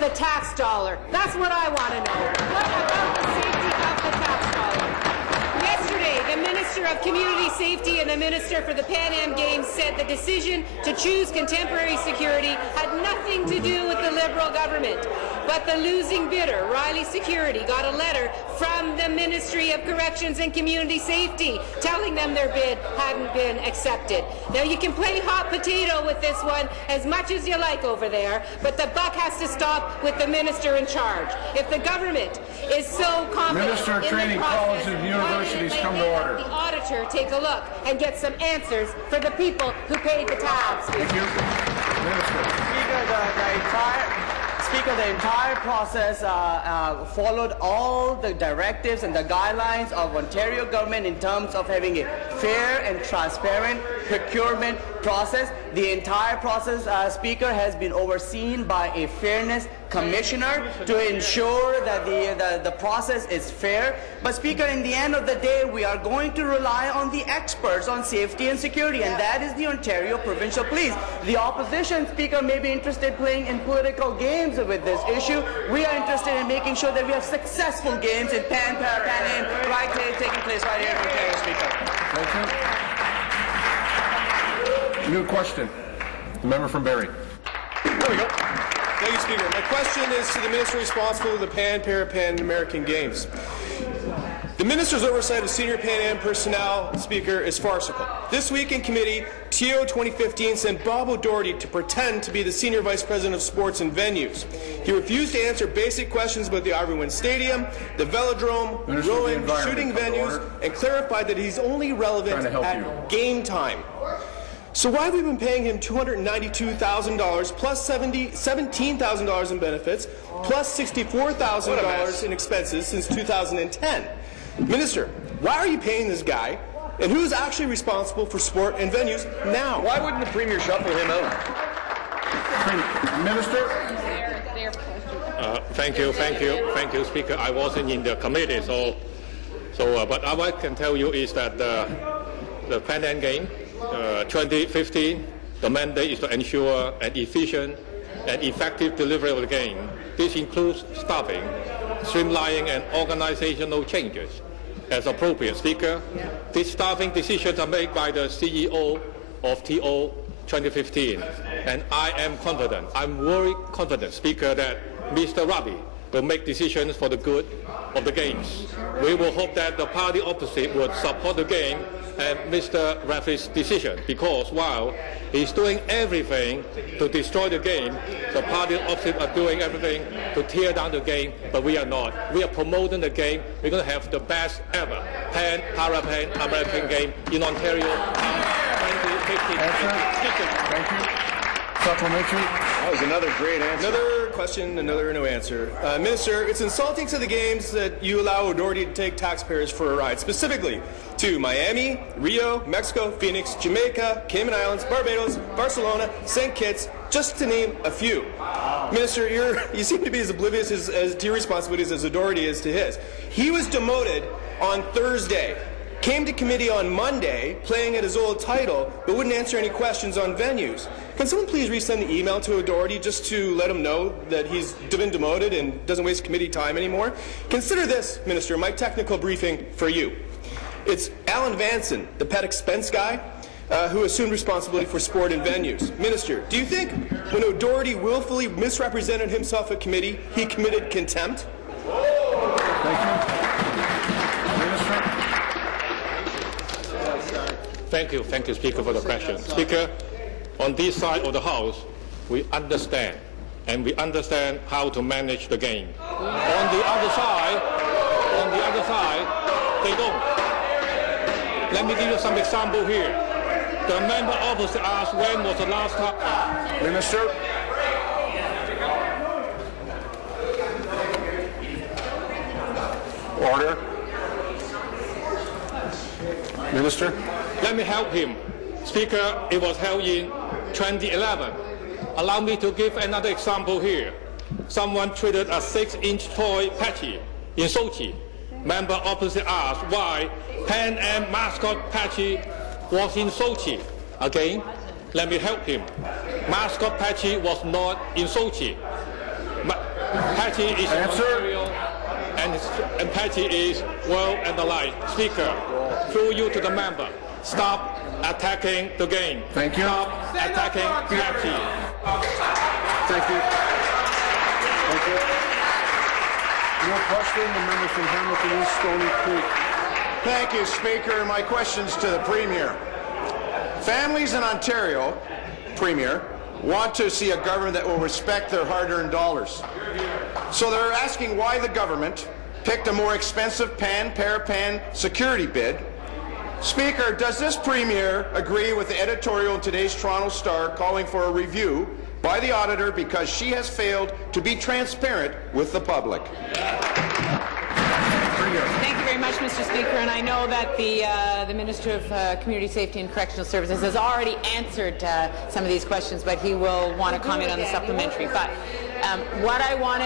the tax dollar? That's what I want to know. What about the safety of the tax dollar? Yesterday, the Minister of Community Safety and the Minister for the Pan Am Games said the decision to choose contemporary security had nothing to do with the Liberal government. But the losing bidder, Riley Security, got a letter from the Ministry of Corrections and Community Safety telling them their bid hadn't been accepted. Now, you can play hot potato with this one as much as you like over there, but the buck has to stop with the minister in charge. If the government is so confident Minister of Training, Colleges and Universities, come to order. The auditor take a look and get some answers for the people who paid the tabs. Thank you. Minister. Speaker, the entire process followed all the directives and the guidelines of Ontario government in terms of having a fair and transparent procurement process. The entire process, Speaker, has been overseen by a fairness commissioner to ensure that the process is fair. But Speaker, in the end of the day, we are going to rely on the experts on safety and security, and that is the Ontario Provincial Police. The opposition, Speaker, may be interested in playing in political games with this issue. We are interested in making sure that we have successful games in Pan Am taking place right here in Ontario, Speaker. Thank you. New question. The member from Barrie. There we go. Thank you, Speaker. My question is to the Minister responsible for the Pan American Games. The Minister's oversight of senior Pan Am personnel, Speaker, is farcical. This week in committee, TO 2015 sent Bob O'Doherty to pretend to be the Senior Vice President of Sports and Venues. He refused to answer basic questions about the Ivor Wynne Stadium, the Velodrome, rowing, shooting venues, and clarified that he's only relevant at game time. So why have we been paying him $292,000 plus $17,000 in benefits plus $64,000 in expenses since 2010? Minister, why are you paying this guy? And who's actually responsible for sport and venues now? Why wouldn't the Premier shuffle him out? Minister. Thank you, Speaker. I wasn't in the committee, but what I can tell you is that the Pan Am Game 2015, the mandate is to ensure an efficient and effective delivery of the game. This includes staffing, streamlining, and organizational changes as appropriate, Speaker. These staffing decisions are made by the CEO of TO 2015, and I am confident, I'm very confident, Speaker, that Mr. Ravi will make decisions for the good of the games. We will hope that the party opposite would support the game and Mr. Ravi's decision, because while he's doing everything to destroy the game, the party opposite are doing everything to tear down the game, but we are not. We are promoting the game. We're going to have the best ever Pan American game in Ontario 2015. Thank you. Supplementary. That was another great answer. Another question, another no answer. Minister, it's insulting to the games that you allow O'Doherty to take taxpayers for a ride, specifically to Miami, Rio, Mexico, Phoenix, Jamaica, Cayman Islands, Barbados, Barcelona, St. Kitts, just to name a few. Minister, you seem to be as oblivious as to your responsibilities as O'Doherty is to his. He was demoted on Thursday, came to committee on Monday playing at his old title, but wouldn't answer any questions on venues. Can someone please resend the email to O'Doherty just to let him know that he's been demoted and doesn't waste committee time anymore? Consider this, Minister, my technical briefing for you. It's Alan Vanson, the pet expense guy, who assumed responsibility for sport and venues. Minister, do you think when O'Doherty willfully misrepresented himself at committee, he committed contempt? Thank you, Speaker, for the question. Speaker, on this side of the House, we understand, and we understand how to manage the game. On the other side, they don't. Let me give you some example here. The member opposite asked when was the last time. Minister. Order. Minister. Let me help him. Speaker, it was held in 2011. Allow me to give another example here. Someone treated a 6-inch toy patchy in Sochi. Member opposite asked why Pan Am mascot patchy was in Sochi. Again, let me help him. Mascot patchy was not in Sochi. Patty is Answer. Ontario, and Patty is world and the light. Speaker, through you to the member, stop attacking the game. Thank you. Stop attacking Patty. Thank you. Thank you. No question. The member from Hamilton East, Stony Creek. Thank you, Speaker. My question's to the Premier. Families in Ontario, Premier, want to see a government that will respect their hard-earned dollars. So they're asking why the government picked a more expensive pan-parapan security bid. Speaker, does this Premier agree with the editorial in today's Toronto Star calling for a review by the auditor because she has failed to be transparent with the public? Thank you very much, Mr. Speaker. And I know that the Minister of Community Safety and Correctional Services has already answered some of these questions, but he will want to comment on the supplementary. But what I want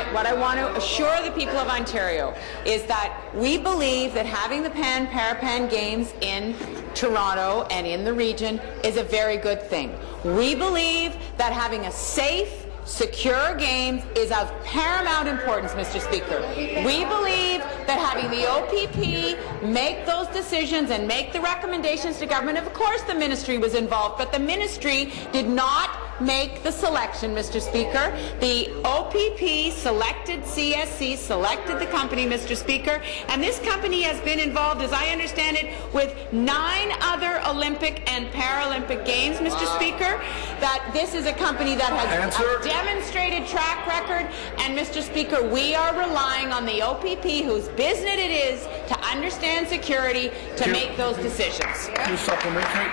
to assure the people of Ontario is that we believe that having the Pan-Parapan Games in Toronto and in the region is a very good thing. We believe that having a safe, secure games is of paramount importance, Mr. Speaker. We believe that having the OPP make those decisions and make the recommendations to government, of course the ministry was involved, but the ministry did not make the selection, Mr. Speaker. The OPP selected CSC, selected the company, Mr. Speaker, and this company has been involved, as I understand it, with 9 other Olympic and Paralympic Games, Mr. Speaker, that this is a company that has a demonstrated track record, and Mr. Speaker, we are relying on the OPP, whose business it is to understand security, to make those decisions. Supplementary.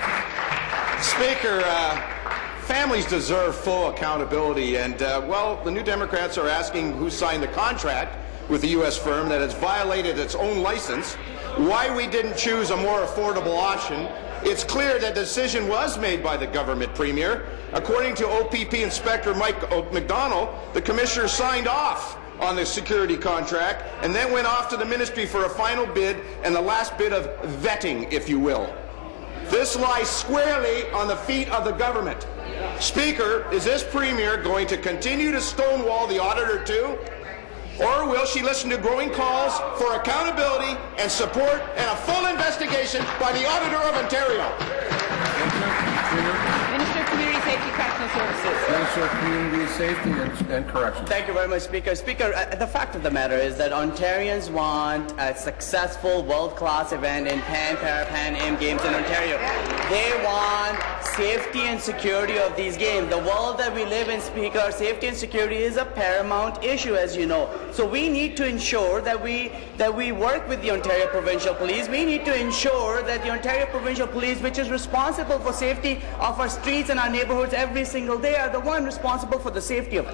Speaker, families deserve full accountability, and, well, the New Democrats are asking who signed the contract with the U.S. firm that has violated its own license, why we didn't choose a more affordable option. It's clear that the decision was made by the government, Premier. According to OPP Inspector Mike McDonald, the Commissioner signed off on the security contract and then went off to the Ministry for a final bid and the last bit of vetting, if you will. This lies squarely on the feet of the government. Speaker, is this Premier going to continue to stonewall the auditor too? Or will she listen to growing calls for accountability and support and a full investigation by the Auditor of Ontario? Minister of Community Safety, Correctional Services. Minister of Community Safety and Corrections. Thank you very much, Speaker. Speaker, the fact of the matter is that Ontarians want a successful, world-class event in Pan Am Games in Ontario. They want safety and security of these games. The world that we live in, Speaker, safety and security is a paramount issue, as you know. So we need to ensure that we work with the Ontario Provincial Police. We need to ensure that the Ontario Provincial Police, which is responsible for safety of our streets and our neighborhoods every single day, are the one responsible for the safety of